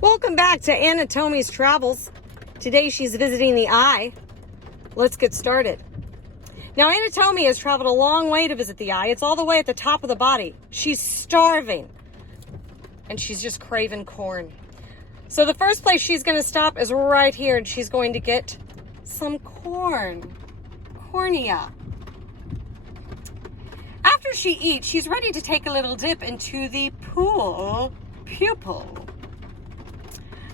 Welcome back to Ana Tomy's Travels. Today she's visiting the eye. Let's get started. Now Ana Tomy has traveled a long way to visit the eye. It's all the way at the top of the body. She's starving and she's just craving corn. So the first place she's going to stop is right here, and she's going to get some cornea. After she eats, she's ready to take a little dip into the pool pupil.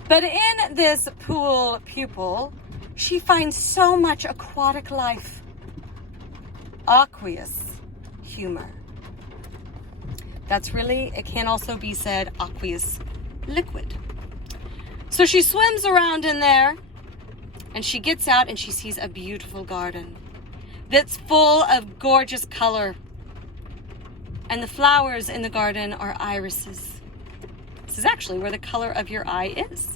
But in this pool pupil, she finds so much aquatic life, aqueous humor. That's really, it can also be said, aqueous liquid. So she swims around in there, and she gets out and she sees a beautiful garden that's full of gorgeous color. And the flowers in the garden are irises. This is actually where the color of your eye is.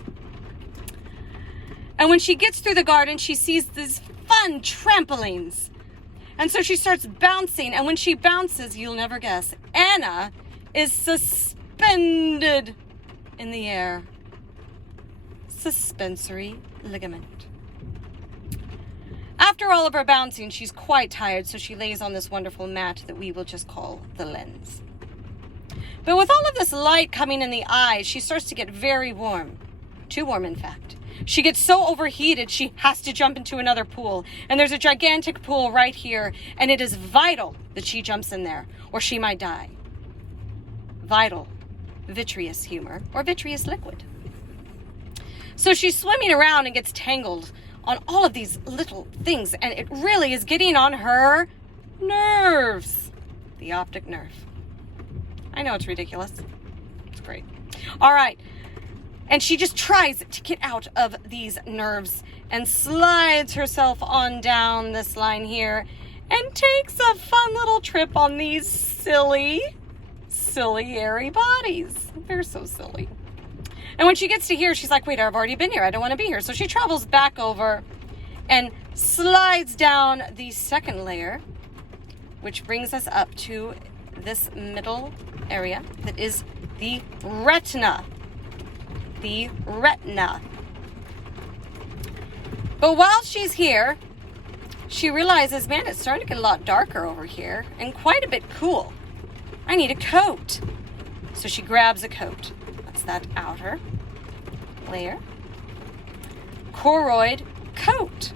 And when she gets through the garden, she sees these fun trampolines. And so she starts bouncing, and when she bounces, you'll never guess, Ana is suspended in the air. Suspensory ligament. After all of her bouncing, she's quite tired, so she lays on this wonderful mat that we will just call the lens. But with all of this light coming in the eyes, she starts to get very warm. Too warm, in fact. She gets so overheated, she has to jump into another pool. And there's a gigantic pool right here, and it is vital that she jumps in there, or she might die. Vital, vitreous humor, or vitreous liquid. So she's swimming around and gets tangled on all of these little things, and it really is getting on her nerves. The optic nerve. I know it's ridiculous. It's great. All right. And she just tries to get out of these nerves and slides herself on down this line here and takes a fun little trip on these silly, airy bodies. They're so silly. And when she gets to here, she's like, wait, I've already been here. I don't want to be here. So she travels back over and slides down the second layer, which brings us up to this middle area that is the retina. The retina. But while she's here, she realizes, man, it's starting to get a lot darker over here and quite a bit cool. I need a coat. So she grabs a coat. That's that outer layer. Choroid coat.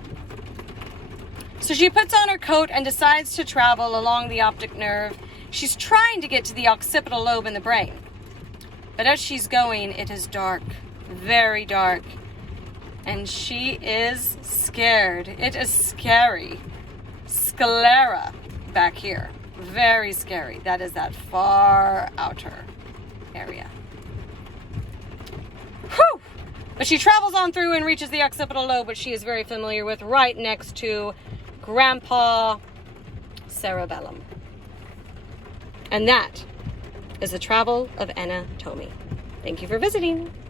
So she puts on her coat and decides to travel along the optic nerve. She's trying to get to the occipital lobe in the brain. But as she's going, it is dark, very dark, and she is scared. It is scary. Sclera back here, very scary. That is that far outer area. Whew! But she travels on through and reaches the occipital lobe, which she is very familiar with, right next to Grandpa cerebellum. And that is the travel of Ana Tomy. Thank you for visiting.